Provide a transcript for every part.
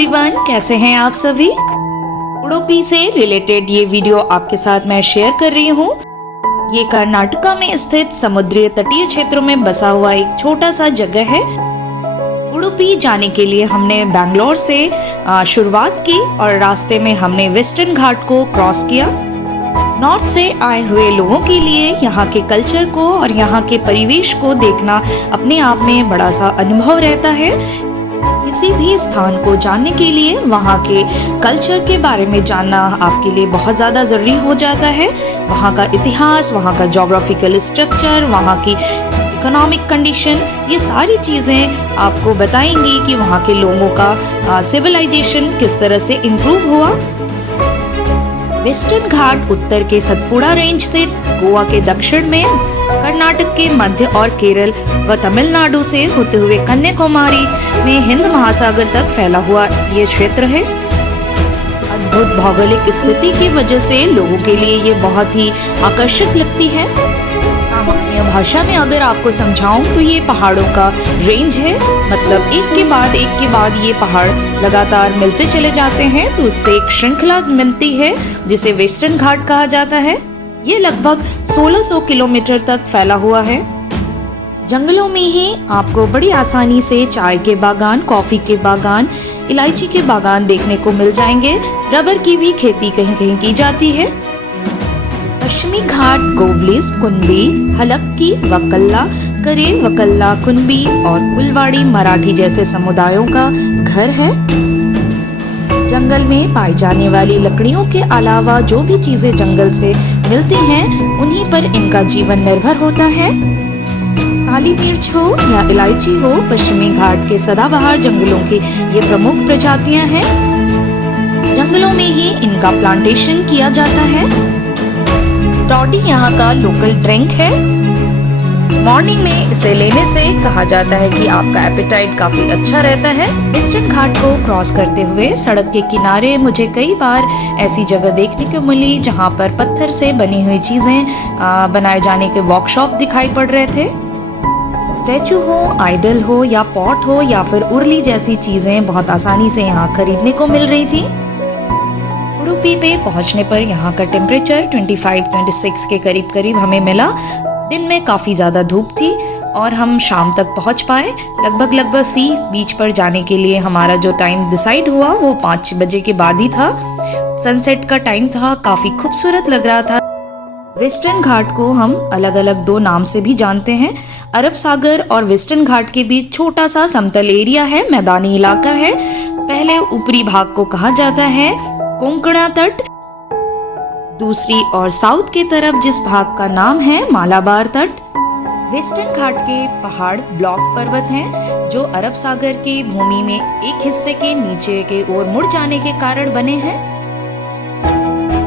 Everyone, कैसे हैं आप सभी। उडुपी से रिलेटेड ये वीडियो आपके साथ मैं शेयर कर रही हूँ। ये कर्नाटका में स्थित समुद्री तटीय क्षेत्रों में बसा हुआ एक छोटा सा जगह है। उडुपी जाने के लिए हमने बैंगलोर से शुरुआत की और रास्ते में हमने वेस्टर्न घाट को क्रॉस किया। नॉर्थ से आए हुए लोगों के लिए यहाँ के कल्चर को और यहाँ के परिवेश को देखना अपने आप में बड़ा सा अनुभव रहता है। किसी भी स्थान को जानने के लिए वहाँ के कल्चर के बारे में जानना आपके लिए बहुत ज़्यादा ज़रूरी हो जाता है। वहाँ का इतिहास, वहाँ का ज्योग्राफिकल स्ट्रक्चर, वहाँ की इकोनॉमिक कंडीशन, ये सारी चीज़ें आपको बताएंगी कि वहाँ के लोगों का सिविलाइजेशन किस तरह से इम्प्रूव हुआ। वेस्टर्न घाट उत्तर के सतपुड़ा रेंज से गोवा के दक्षिण में, कर्नाटक के मध्य और केरल व तमिलनाडु से होते हुए कन्याकुमारी में हिंद महासागर तक फैला हुआ ये क्षेत्र है। अद्भुत भौगोलिक स्थिति की वजह से लोगों के लिए ये बहुत ही आकर्षक लगती है। सामान्य भाषा में अगर आपको समझाऊं तो ये पहाड़ों का रेंज है, मतलब एक के बाद ये पहाड़ लगातार मिलते चले जाते हैं, तो उससे एक श्रृंखला बनती है जिसे वेस्टर्न घाट कहा जाता है। ये लगभग 1600 किलोमीटर तक फैला हुआ है। जंगलों में ही आपको बड़ी आसानी से चाय के बागान, कॉफी के बागान, इलायची के बागान देखने को मिल जाएंगे। रबर की भी खेती कहीं कहीं की जाती है। पश्चिमी घाट गोवलिस, कुनबी, हलक्की, वकल्ला, करे, वकल्ला, कुनबी और कुलवाड़ी मराठी जैसे समुदायों का घर है। जंगल में पाई जाने वाली लकड़ियों के अलावा जो भी चीजें जंगल से मिलती हैं, उन्हीं पर इनका जीवन निर्भर होता है। काली मिर्च हो या इलायची हो, पश्चिमी घाट के सदाबहार जंगलों की ये प्रमुख प्रजातियां हैं। जंगलों में ही इनका प्लांटेशन किया जाता है। टॉडी यहाँ का लोकल ड्रिंक है। मॉर्निंग में इसे लेने से कहा जाता है कि आपका एपेटाइट काफी अच्छा रहता है। वेस्टर्न घाट को क्रॉस करते हुए सड़क के किनारे मुझे कई बार ऐसी जगह देखने को मिली जहाँ पर पत्थर से बनी हुई चीजें बनाए जाने के वर्कशॉप दिखाई पड़ रहे थे। स्टैचू हो, आइडल हो या पॉट हो या फिर उर्ली जैसी चीजें बहुत आसानी से यहाँ खरीदने को मिल रही थी। उडुपी पे पहुंचने पर यहाँ का टेम्परेचर 25-26 के करीब हमें मिला। दिन में काफ़ी ज़्यादा धूप थी और हम शाम तक पहुंच पाए। लगभग सी बीच पर जाने के लिए हमारा जो टाइम डिसाइड हुआ वो 5 बजे के बाद ही था। सनसेट का टाइम था, काफ़ी खूबसूरत लग रहा था। वेस्टर्न घाट को हम अलग अलग 2 नाम से भी जानते हैं। अरब सागर और वेस्टर्न घाट के बीच छोटा सा समतल एरिया है, मैदानी इलाका है। पहले ऊपरी भाग को कहा जाता है कोंकणा तट, दूसरी और साउथ की तरफ जिस भाग का नाम है मालाबार तट। वेस्टर्न घाट के पहाड़ ब्लॉक पर्वत हैं जो अरब सागर की भूमि में एक हिस्से के नीचे के ओर मुड़ जाने के कारण बने हैं।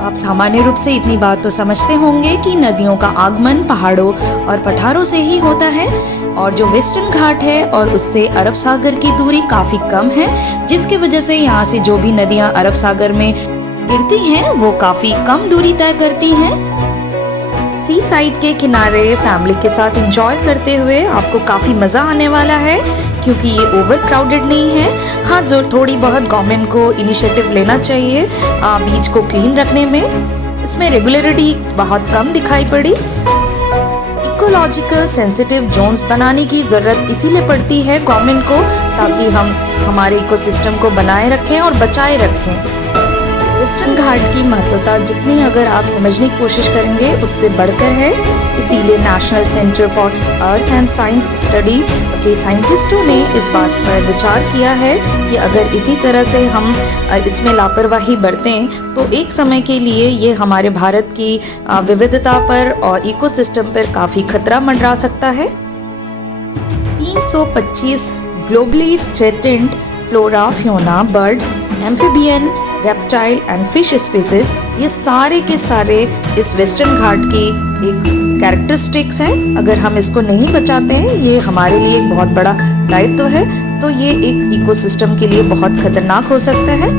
आप सामान्य रूप से इतनी बात तो समझते होंगे कि नदियों का आगमन पहाड़ों और पठारों से ही होता है, और जो वेस्टर्न घाट है और उससे अरब सागर की दूरी काफी कम है, जिसकी वजह से यहाँ से जो भी नदियाँ अरब सागर में गिरती हैं वो काफी कम दूरी तय करती हैं। सी साइड के किनारे फैमिली के साथ एंजॉय करते हुए आपको काफी मजा आने वाला है, क्योंकि ये ओवर क्राउडेड नहीं है। हाँ, जो थोड़ी बहुत गवर्नमेंट को इनिशिएटिव लेना चाहिए बीच को क्लीन रखने में, इसमें रेगुलरिटी बहुत कम दिखाई पड़ी। इकोलॉजिकल सेंसिटिव जोन्स बनाने की जरूरत इसीलिए पड़ती है गवर्नमेंट को, ताकि हम हमारे इकोसिस्टम को बनाए रखें और बचाए रखें। वेस्टर्न घाट की महत्वता जितनी अगर आप समझने की कोशिश करेंगे उससे बढ़कर है। इसीलिए national centre for earth and science studies के साइंटिस्टों ने इस बात पर विचार किया है कि अगर इसी तरह से हम इसमें लापरवाही बरतें तो एक समय के लिए ये हमारे भारत की विविधता पर और इकोसिस्टम पर काफ़ी खतरा मंडरा सकता है। 325 globally threatened flora, Fiona, bird, amphibian, reptile and fish species, ये सारे के सारे इस वेस्टर्न घाट की एक कैरेक्टरिस्टिक्स हैं। अगर हम इसको नहीं बचाते हैं, ये हमारे लिए एक बहुत बड़ा दायित्व है, तो ये एक इकोसिस्टम के लिए बहुत खतरनाक हो सकता है।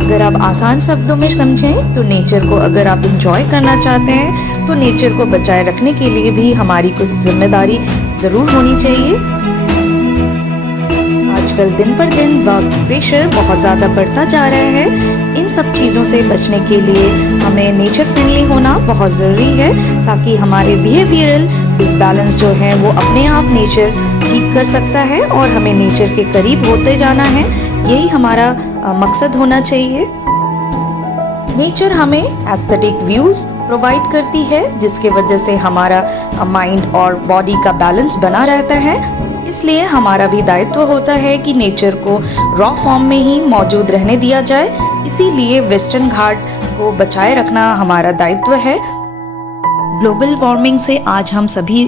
अगर आप आसान शब्दों में समझें तो नेचर को अगर आप इंजॉय करना चाहते हैं तो नेचर को बचाए रखने के लिए भी हमारी कुछ जिम्मेदारी ज़रूर होनी चाहिए। आजकल दिन पर दिन वर्क प्रेशर बहुत ज़्यादा बढ़ता जा रहा है। इन सब चीज़ों से बचने के लिए हमें नेचर फ्रेंडली होना बहुत ज़रूरी है, ताकि हमारे बिहेवियरल डिसबैलेंस जो है वो अपने आप नेचर ठीक कर सकता है और हमें नेचर के करीब होते जाना है। यही हमारा मकसद होना चाहिए। नेचर हमें एस्थेटिक व्यूज़ प्रोवाइड करती है, जिसके वजह से हमारा माइंड और बॉडी का बैलेंस बना रहता है। इसलिए हमारा भी दायित्व होता है कि नेचर को रॉ फॉर्म में ही मौजूद रहने दिया जाए। इसीलिए वेस्टर्न घाट को बचाए रखना हमारा दायित्व है। ग्लोबल वार्मिंग से आज हम सभी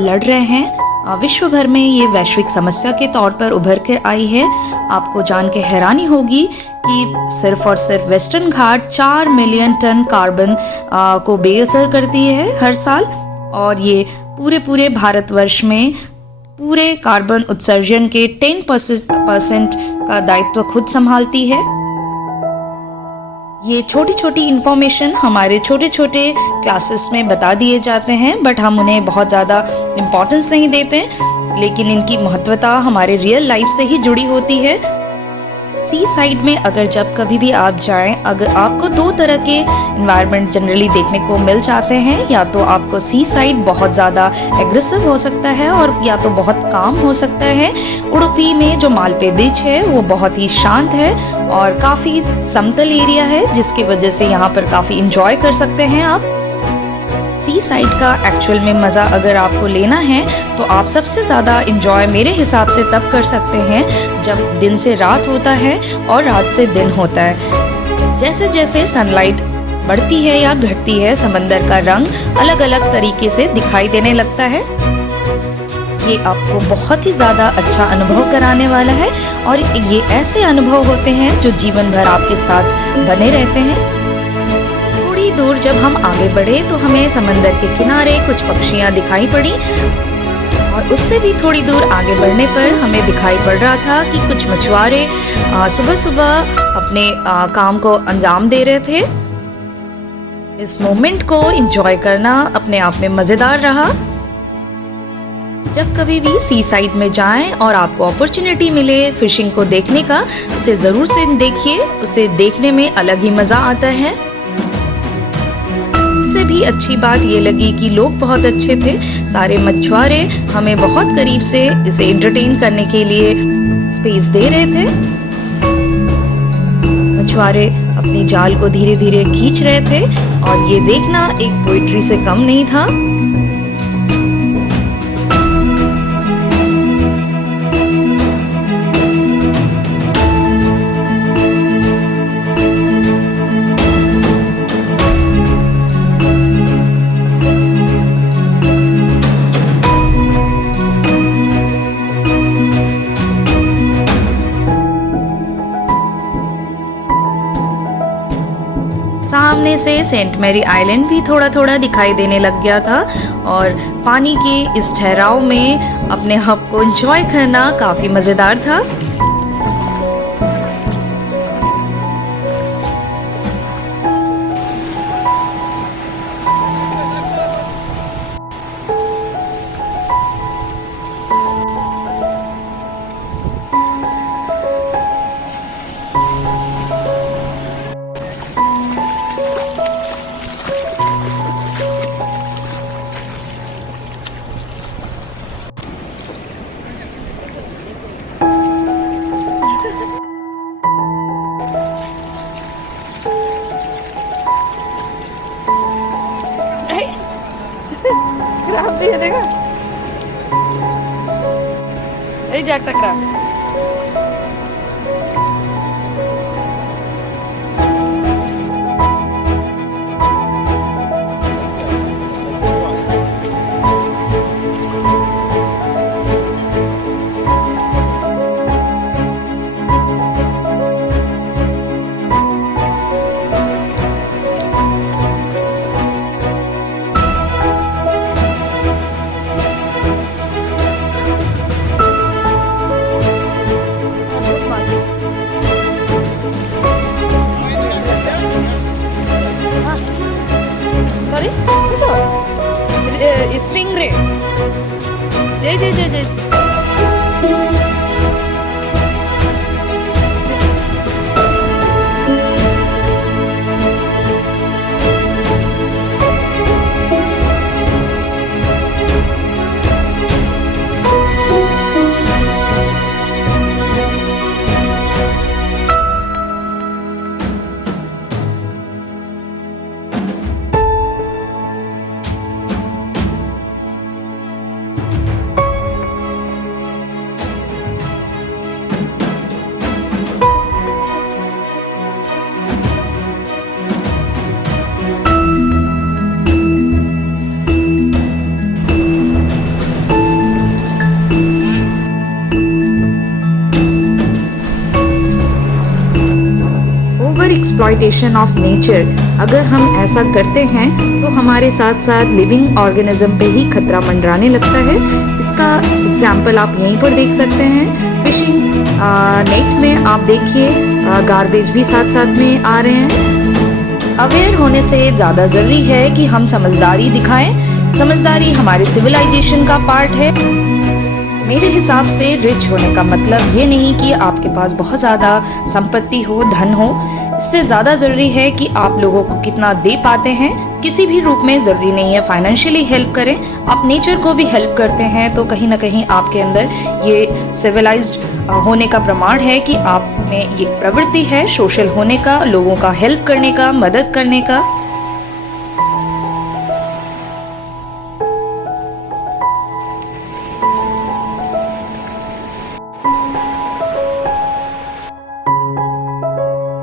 लड़ रहे हैं। विश्व भर में ये वैश्विक समस्या के तौर पर उभर कर आई है। आपको जान के हैरानी होगी कि सिर्फ और सिर्फ वेस्टर्न घाट 4 मिलियन टन कार्बन को बेअसर करती है हर साल, और ये पूरे भारतवर्ष में पूरे कार्बन उत्सर्जन के 10% का दायित्व खुद संभालती है। ये छोटी छोटी इन्फॉर्मेशन हमारे छोटे छोटे क्लासेस में बता दिए जाते हैं, बट हम उन्हें बहुत ज़्यादा इम्पोर्टेंस नहीं देते, लेकिन इनकी महत्वता हमारे रियल लाइफ से ही जुड़ी होती है। सी साइड में अगर जब कभी भी आप जाएं, अगर आपको 2 तरह के इन्वायरमेंट जनरली देखने को मिल जाते हैं। या तो आपको सी साइड बहुत ज़्यादा एग्रेसिव हो सकता है और या तो बहुत काम हो सकता है। उडुपी में जो मालपे बीच है वो बहुत ही शांत है और काफ़ी समतल एरिया है, जिसकी वजह से यहाँ पर काफ़ी इंजॉय कर सकते हैं आप। सी साइड का एक्चुअल में मज़ा अगर आपको लेना है तो आप सबसे ज़्यादा इंजॉय मेरे हिसाब से तब कर सकते हैं जब दिन से रात होता है और रात से दिन होता है। जैसे जैसे सनलाइट बढ़ती है या घटती है, समंदर का रंग अलग अलग तरीके से दिखाई देने लगता है। ये आपको बहुत ही ज़्यादा अच्छा अनुभव कराने वाला है और ये ऐसे अनुभव होते हैं जो जीवन भर आपके साथ बने रहते हैं। थोड़ी दूर जब हम आगे बढ़े तो हमें समंदर के किनारे कुछ पक्षियाँ दिखाई पड़ी, और उससे भी थोड़ी दूर आगे बढ़ने पर हमें दिखाई पड़ रहा था कि कुछ मछुआरे सुबह सुबह अपने काम को अंजाम दे रहे थे। इस मोमेंट को एंजॉय करना अपने आप में मज़ेदार रहा। जब कभी भी सी साइड में जाएं और आपको अपॉर्चुनिटी मिले फिशिंग को देखने का, उसे ज़रूर से देखिए। उसे देखने में अलग ही मज़ा आता है। उससे भी अच्छी बात ये लगी कि लोग बहुत अच्छे थे। सारे मछुआरे हमें बहुत करीब से इसे एंटरटेन करने के लिए स्पेस दे रहे थे। मछुआरे अपनी जाल को धीरे धीरे खींच रहे थे और ये देखना एक पोइट्री से कम नहीं था। सामने से सेंट मैरी आइलैंड भी थोड़ा थोड़ा दिखाई देने लग गया था, और पानी के इस ठहराव में अपने आप को एंजॉय करना काफ़ी मज़ेदार था। Grabe ya देखा এই যে একটা ক্রাফট स्ट्रिंग रे जय जय जय जय एक्सप्लॉयटेशन ऑफ नेचर, अगर हम ऐसा करते हैं तो हमारे साथ साथ लिविंग ऑर्गेनिज्म पे ही खतरा मंडराने लगता है। इसका एग्जाम्पल आप यहीं पर देख सकते हैं। फिशिंग नेट में आप देखिए गार्बेज भी साथ साथ में आ रहे हैं। अवेयर होने से ज़्यादा ज़रूरी है कि हम समझदारी दिखाएं। समझदारी हमारे सिविलाइजेशन का पार्ट है। मेरे हिसाब से रिच होने का मतलब ये नहीं कि आपके पास बहुत ज़्यादा संपत्ति हो, धन हो। इससे ज़्यादा ज़रूरी है कि आप लोगों को कितना दे पाते हैं। किसी भी रूप में ज़रूरी नहीं है फाइनेंशियली हेल्प करें, आप नेचर को भी हेल्प करते हैं तो कहीं ना कहीं आपके अंदर ये सिविलाइज्ड होने का प्रमाण है कि आप में ये प्रवृत्ति है सोशल होने का, लोगों का हेल्प करने का, मदद करने का।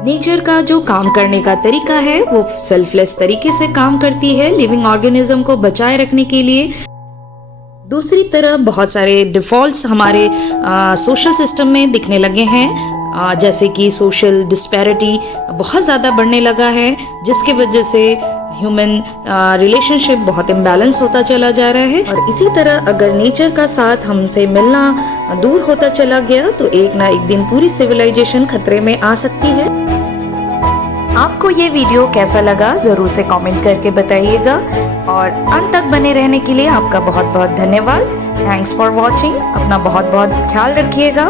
नेचर का जो काम करने का तरीका है वो सेल्फलेस तरीके से काम करती है लिविंग ऑर्गेनिज्म को बचाए रखने के लिए। दूसरी तरफ बहुत सारे डिफॉल्ट्स हमारे सोशल सिस्टम में दिखने लगे हैं, जैसे कि सोशल डिस्पैरिटी बहुत ज़्यादा बढ़ने लगा है, जिसकी वजह से ह्यूमन रिलेशनशिप बहुत इम्बैलेंस होता चला जा रहा है। और इसी तरह अगर नेचर का साथ हमसे मिलना दूर होता चला गया तो एक ना एक दिन पूरी सिविलाइजेशन खतरे में आ सकती है। आपको ये वीडियो कैसा लगा ज़रूर से कमेंट करके बताइएगा और अंत तक बने रहने के लिए आपका बहुत बहुत धन्यवाद। Thanks for watching. अपना बहुत बहुत ख्याल रखिएगा।